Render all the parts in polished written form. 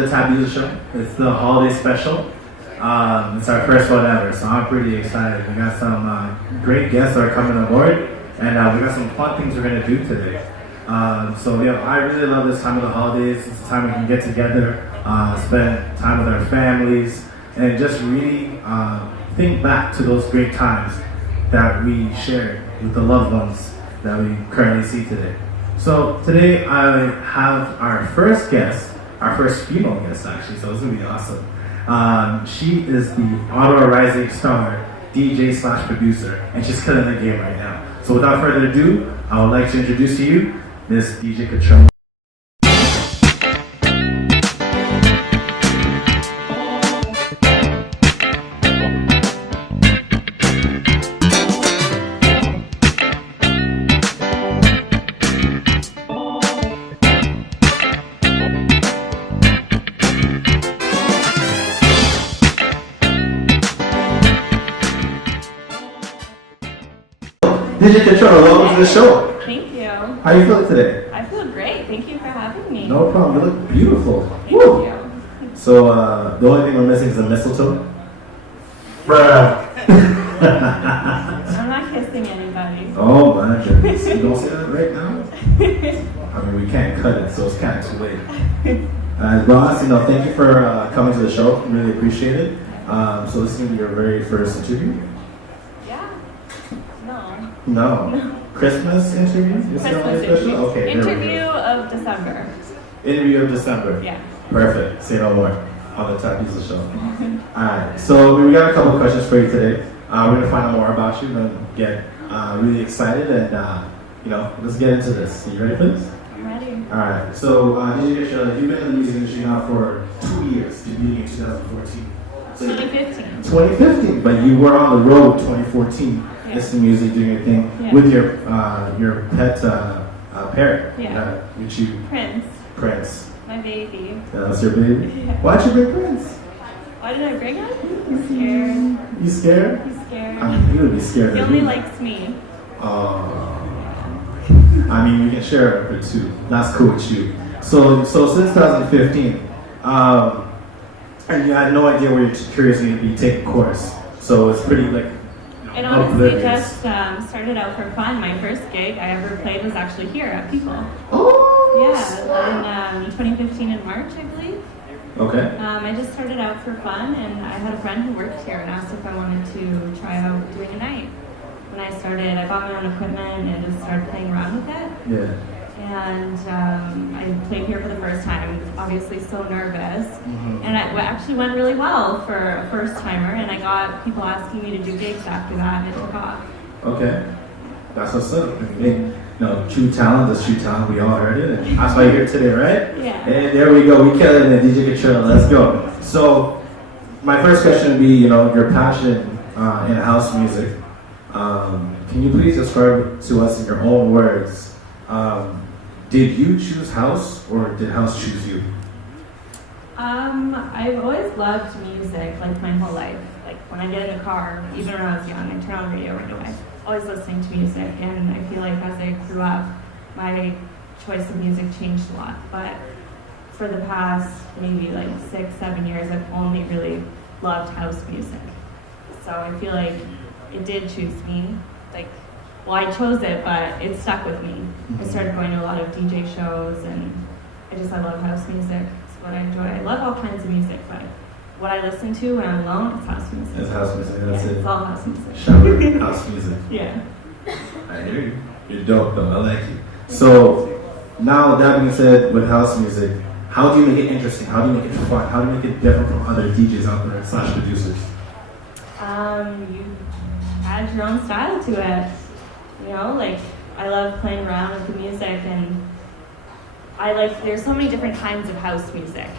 to the Tapdiesel Show. It's the holiday special. It's our first one ever, so I'm pretty excited. We got some great guests that are coming aboard, and we got some fun things we're going to do today. So yeah, I really love this time of the holidays. It's a time we can get together, spend time with our families, and just really think back to those great times that we shared with the loved ones that we currently see today. So today I have our first guest, our first female guest actually, so it's going to be awesome. She is the Ottawa Rising star, DJ / producer, and she's killing the game right now. So without further ado, I would like to introduce to you Miss DJ Katrella. DJ Katrella, welcome to the show. Thank you. How are you feeling today? I feel great. Thank you for having me. No problem. You look beautiful. Thank you. So the only thing we're missing is the mistletoe. I'm not kissing anybody. Oh my goodness. You don't say that right now? I mean, we can't cut it, so it's kind of too late. Ross, thank you for coming to the show. Really appreciate it. So this is going to be your very first interview? Yeah. No. No. Christmas interview? Christmas interview. Okay. Interview of December. Interview of December. Yeah. Perfect. Say no more on the Tapdiesel Show. Alright, so we got a couple of questions for you today. We're going to find out more about you and get really excited and, let's get into this. Are you ready for this? I'm ready. Alright, so DJ Katrella, you've been in the music industry now for 2 years, beginning in 2014. So 2015. 2015, but you were on the road 2014, listening to music, doing your thing with your pet parrot, which you... Prince. My baby. Yeah, that's your baby? Yeah. Why'd you bring Prince? Why did I bring him? He's scared. You scared? He's scared. You would be scared. He only likes me. I mean, we can share it with too. That's cool with you. So since 2015, and you had no idea where you're curiously going to be taking a course. So it's pretty It honestly just started out for fun. My first gig I ever played was actually here at People. Oh! Yeah, in 2015 in March, I believe. Okay. I just started out for fun, and I had a friend who worked here and asked if I wanted to try out doing a night. When I started, I bought my own equipment and just started playing around with it. Yeah. And I played here for the first time. I was obviously so nervous. Mm-hmm. And it actually went really well for a first-timer, and I got people asking me to do gigs after that, and it took off. Okay. That's what's up. True talent is true talent. We all heard it. And that's why you're here today, right? Yeah. And there we go. We killing it, DJ Katrella. Let's go. So, my first question would be, your passion in house music. Can you please describe to us in your own words, did you choose house or did house choose you? I've always loved music, my whole life. When I get in a car, even when I was young, I turn on the radio right away. Always listening to music, and I feel like as I grew up, my choice of music changed a lot. But for the past maybe 6-7 years, I've only really loved house music. So I feel like it did choose me. I chose it, but it stuck with me. I started going to a lot of DJ shows, and I love house music. It's what I enjoy. I love all kinds of music, but what I listen to when I'm alone, it's house music. It's house music, that's it. It's all house music. Shower, house music. Yeah. I hear you. You're dope though, I like you. So, now that being said, with house music, how do you make it interesting? How do you make it fun? How do you make it different from other DJs out there / producers? You add your own style to it. I love playing around with the music, and there's so many different kinds of house music.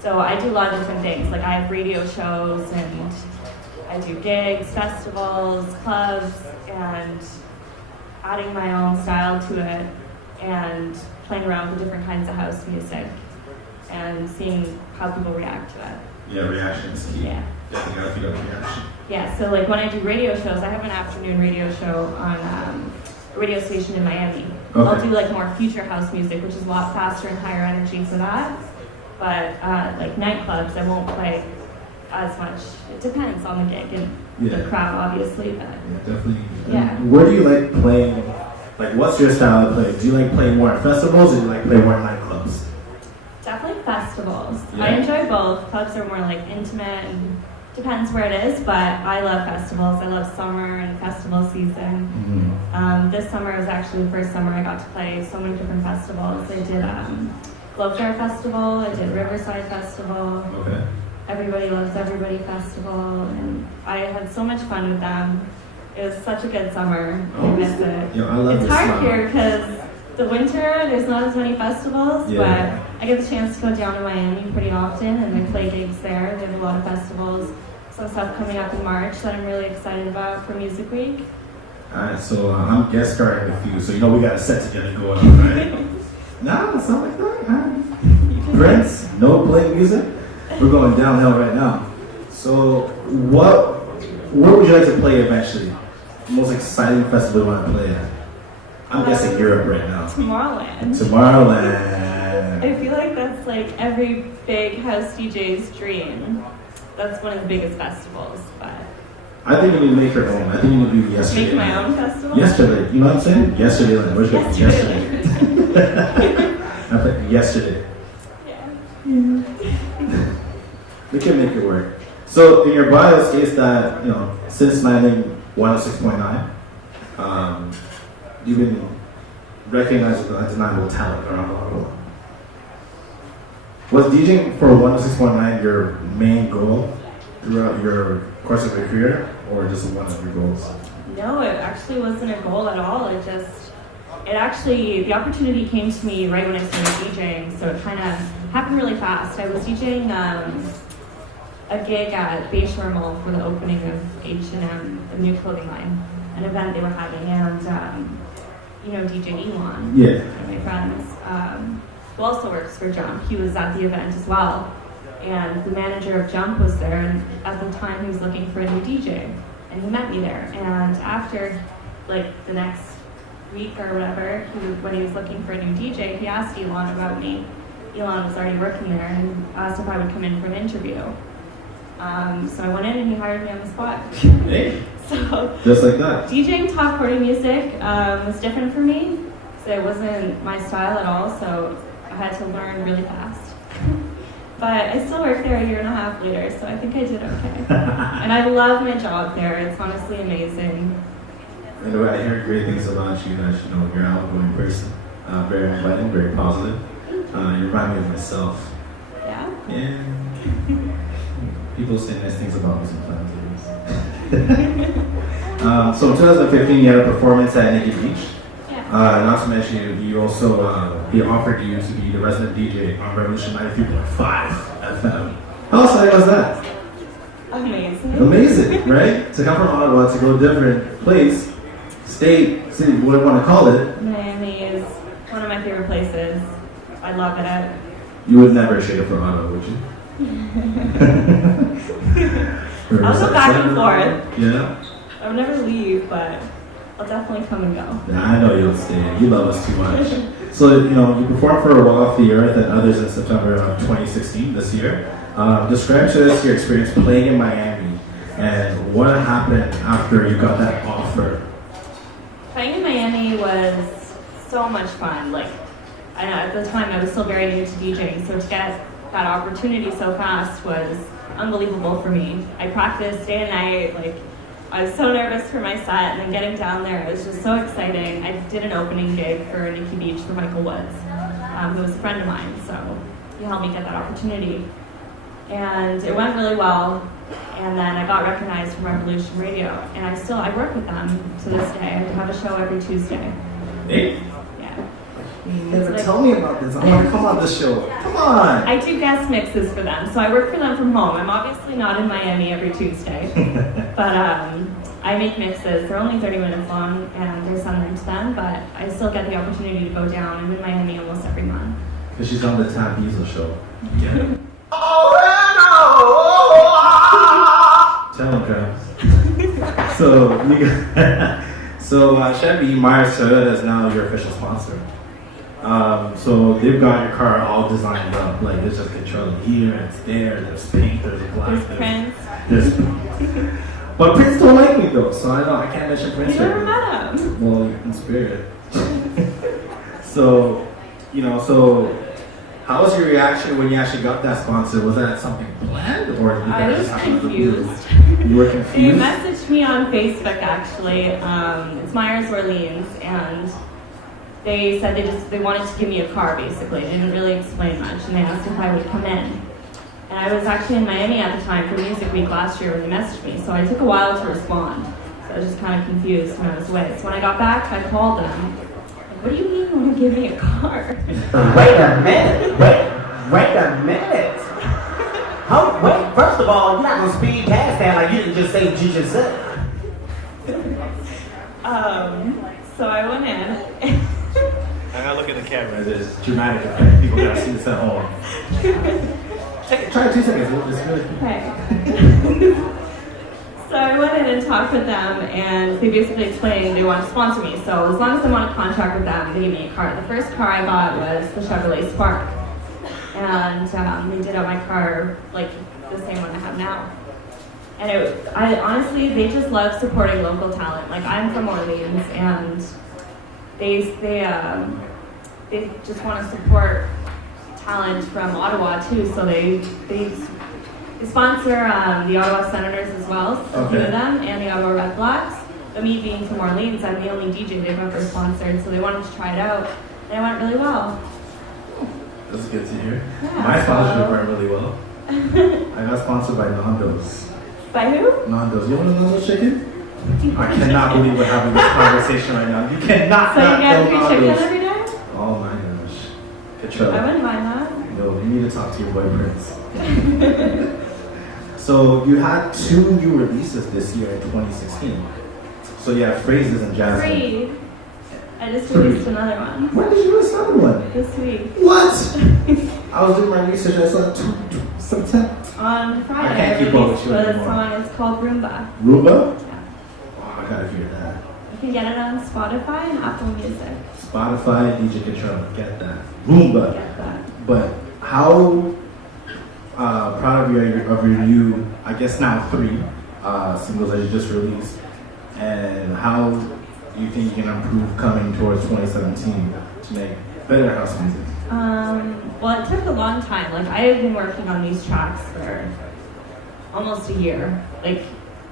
So I do a lot of different things. I have radio shows, and I do gigs, festivals, clubs, and adding my own style to it, and playing around with different kinds of house music, and seeing how people react to it. Yeah, reaction is key. Yeah. Definitely gotta feel like reaction. Yeah, so when I do radio shows, I have an afternoon radio show on a radio station in Miami. Okay. I'll do more future house music, which is a lot faster and higher energy for that. But like nightclubs, I won't play as much. It depends on the gig and the crowd, obviously. But definitely. Yeah. Where do you like playing? Like, what's your style of play? Do you like playing more at festivals, or do you like playing more at nightclubs? Definitely festivals. Yeah. I enjoy both. Clubs are more like intimate and depends where it is, but I love festivals. I love summer and festival season. This summer was actually the first summer I got to play so many different festivals. I did Globeshare Festival, I did Riverside Festival, Everybody Loves Everybody Festival, and I had so much fun with them. It was such a good summer. I miss it. Yeah, I love it's hard here because the winter, there's not as many festivals, but I get the chance to go down to Miami pretty often and I play gigs there. They have a lot of festivals, some stuff coming up in March that I'm really excited about for Music Week. Alright, so I'm guest starring with you, so you know we got a set together going on, right? Nah, it's not like that. Prince, no playing music. We're going downhill right now. So, where would you like to play eventually? The most exciting festival you want to play at? I'm guessing Europe right now. Tomorrowland. I feel like that's like every big house DJ's dream. That's one of the biggest festivals, but I think you need to make your own. I think you need to do yesterday. Make my own festival? Yesterday. You know what I'm saying? Yesterday. Where's your yesterday? I think yesterday. Yeah. We can make it work. So in your bio states that, you know, since landing 106.9, you've been recognized as an undeniable talent around the world. Was DJing for 106.9 your main goal throughout your course of your career, or just one of your goals? No, it actually wasn't a goal at all. The opportunity came to me right when I started DJing, so it kind of happened really fast. I was DJing a gig at Bayshore Mall for the opening of H&M, the new clothing line, an event they were having, and you know DJ Elon, one of my friends, who also works for Jump. He was at the event as well, and the manager of Jump was there, and at the time he was looking for a new DJ, and he met me there. And after, like, the next week or whatever, when he was looking for a new DJ, he asked Elon about me. Elon was already working there, and asked if I would come in for an interview. So I went in and he hired me on the spot. Hey. So just like that. DJing top 40 music was different for me. So it wasn't my style at all, so I had to learn really fast. But I still work there a year and a half later, so I think I did okay. And I love my job there. It's honestly amazing. Anyway, I hear great things about you. That you know, you're an outgoing person, very inviting, very positive. You remind me of myself. Yeah? Yeah. People say nice things about me sometimes. So in 2015, you had a performance at Nikki Beach. Yeah. Not to mention, you also he offered you to be the resident DJ on Revolution 93.5 FM. How exciting was that? Amazing. Amazing, right? To come from Ottawa to go to a different place, state, city, whatever you want to call it. Miami is one of my favorite places. I love it. You would never shade it for Ottawa, would you? I'll go back and forth. Yeah? I would never leave, but I'll definitely come and go. Yeah, I know you'll stay. You love us too much. So, you know, you performed for a while off the Earth and others in September of 2016, this year. Describe to us your experience playing in Miami and what happened after you got that offer. Playing in Miami was so much fun. Like, I know at the time I was still very new to DJing, so to get that opportunity so fast was unbelievable for me. I practiced day and night, like I was so nervous for my set, and then getting down there, it was just so exciting. I did an opening gig for Nikki Beach for Michael Woods, who was a friend of mine, so he helped me get that opportunity. And it went really well, and then I got recognized from Revolution Radio, and I work with them to this day. I have a show every Tuesday. Hey. Yeah. You never tell me about this. I want to come on this show. Come on. I do guest mixes for them, so I work for them from home. I'm obviously not in Miami every Tuesday, but I make mixes. They're only 30 minutes long, and I send them to them, but I still get the opportunity to go down. I'm in Miami almost every month. Because she's on the Tapdiesel Show. Yeah. Tell him, Travis. So Chevy Myers Toyota is now your official sponsor. So they've got your car all designed up. Like there's just Katrella here, it's there, there's pink, there's black, there's Prince. But Prince don't like me though, so I can't mention Prince. You never met him. Well, in spirit. So, so how was your reaction when you actually got that sponsor? Was that something planned, or did I was confused. You were confused? They messaged me on Facebook actually. It's Myers Orleans, and they said they wanted to give me a car basically. They didn't really explain much, and they asked if I would come in. And I was actually in Miami at the time for Music Week last year when they messaged me, so I took a while to respond. So I was just kind of confused when I was away. So when I got back, I called them. What do you mean you want to give me a car? Wait a minute. Wait a minute. Wait, first of all, you're not going to speed past that like you didn't just say what you just said. So I went in. I gotta look at the camera. It's dramatic effect. People gotta see this at home. Try 2 seconds. It's really Okay. So I went in and talked with them, and they basically explained they want to sponsor me. So as long as I'm on a contract with them, they gave me a car. The first car I got was the Chevrolet Spark, and they did on my car like the same one I have now. And I honestly, they just love supporting local talent. Like I'm from Orleans, and they just want to support talent from Ottawa too. So they sponsor the Ottawa Senators as well, a few of them, and the Ottawa Red Blacks. But me being from Orleans, I'm the only DJ they've ever sponsored, so they wanted to try it out, and it went really well. That's good to hear. Yeah, My sponsorship went really well. I got sponsored by Nando's. By who? Nando's. You want a Nando's chicken? I cannot believe we're having this conversation right now. You cannot So you not get know free chicken Nando's. every day? Oh my gosh. I Katrella. wouldn't mind that. No, you need to talk to your boy Prince. So you had 2 new releases this year in 2016. So you have Phrases and Jasmine. 3. I just released another one. When did you release another one? This week. What? I was doing my research. I saw 2 September. On Friday, I can't keep up with released you a anymore. song. It's called Roomba. Roomba? Yeah. Oh, I gotta hear that. You can get it on Spotify and Apple Music. Spotify, DJ Katrella, get that. Roomba. Get that. But how proud of your new, I guess now 3 singles that you just released, and how do you think you can improve coming towards 2017 to make better house music? Well, it took a long time. Like, I have been working on these tracks for almost a year. Like,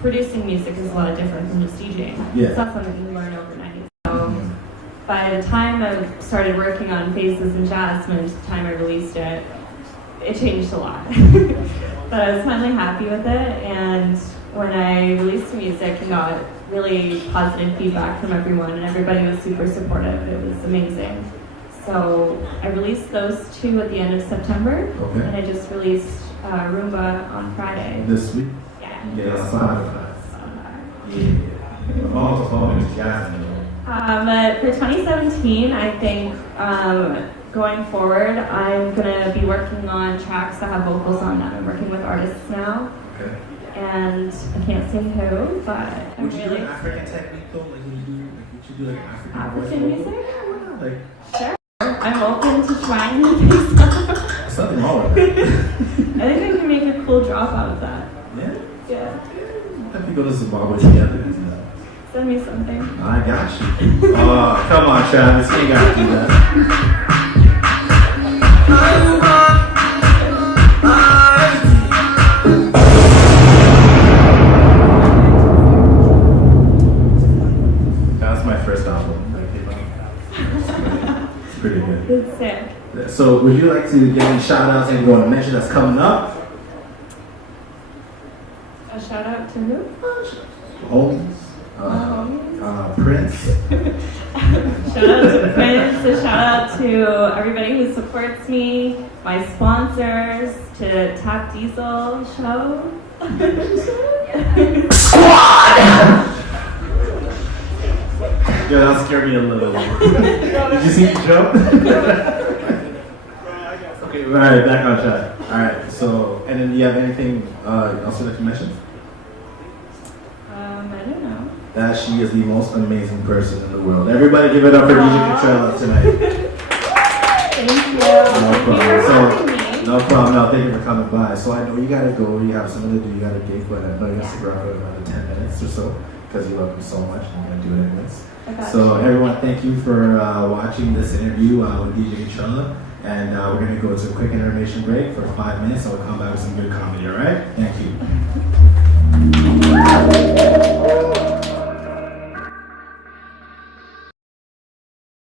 producing music is a lot different from just DJing. Yeah. It's not something you learn overnight. So, by the time I started working on Faces and Jasmine, the time I released it, it changed a lot. But I was finally happy with it, and when I released the music and got really positive feedback from everyone, and everybody was super supportive, it was amazing. So I released those 2 at the end of September, Okay. and I just released Roomba on Friday. This week? Yeah. Yeah, Spotify. Yeah. Also following Jasmine. But for 2017, I think going forward, I'm gonna be working on tracks that have vocals on them. I'm working with artists now, Okay. and I can't say who, but I'm Would you do really an African technique though? Like would you do like an African African voice? music. Like, Sure. I'm open to trying new things. there's nothing wrong with that. I think I can make a cool drop out of that. Yeah? Yeah. If we go to Zimbabwe together. Send me something. I got you. Oh, come on, Travis. You gotta do that. That was my first album. It's pretty good. It's sick. So, would you like to give any shout outs and go on a mention that's coming up? A shout out to who? Homies. Prince. Shout out to Prince. A shout out to everybody who supports me, my sponsors, to Tapdiesel Show. Yeah, that scared me a little. Did you see me jump? Okay, alright, back on track. Alright, so, and then do you have anything else that you mentioned? I don't know. That she is the most amazing person in the world. Everybody give it up for DJ Katrella tonight. Thank you. No Thank you problem. for So, having me. no problem. No, thank you for coming by. So I know you gotta go. You have something to do. You got a gig, but I know you're gonna stick around for another 10 minutes or so because you love me so much and you're gonna do it anyways. Okay. So everyone, thank you for watching this interview with DJ Katrella. And we're gonna go to a quick intermission break for 5 minutes and we'll come back with some good comedy, alright? Thank you.